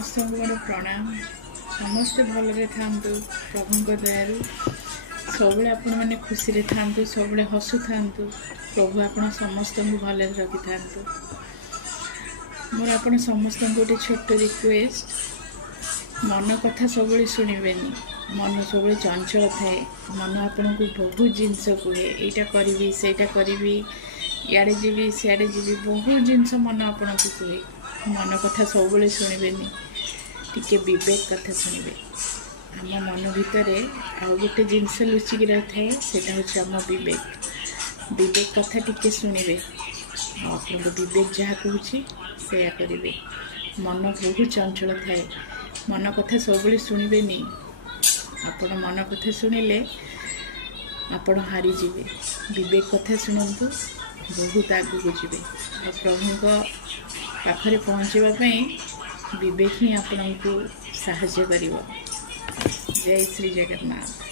समस्त मोर प्रणाम। समस्ते भलरे थांतु प्रभु दयालु सब आपण मैंने खुशी रे थांतु सब हसु थांतु प्रभु आपण समस्त भल रखि थांतु। मोर आपण समस्त गोटे छोट रिक्वेस्ट मन कथा सब शुणवेनि। मन सब चंचल थाए। मन आपन को बहुत जिनस कहे यहाँ करी सेटा करी इे जी सियाड़े जी बहुत जिनस मन आपन को कहे। मन कथा सब शुणवेनि टिके विवेक कथा शुणवे। आम मन भितर आउ गोटे जिनस लुचिकी रही थाए सेटा हूँ आम विवेक। विवेक कथा टिके शुणवे आपन विवेक जहाँ कहूँ से करेंगे। मन बहुत चंचल थाए। मन कथा सब शुणवेनि। आपण मन कथा शुणिले आपण हारीजे। विवेक कथा शुणु बहुत आगू को जी। प्रभु पाखरे पहुँचापी विवेक ही आपण को साहाय्य कर। जय श्री जगन्नाथ।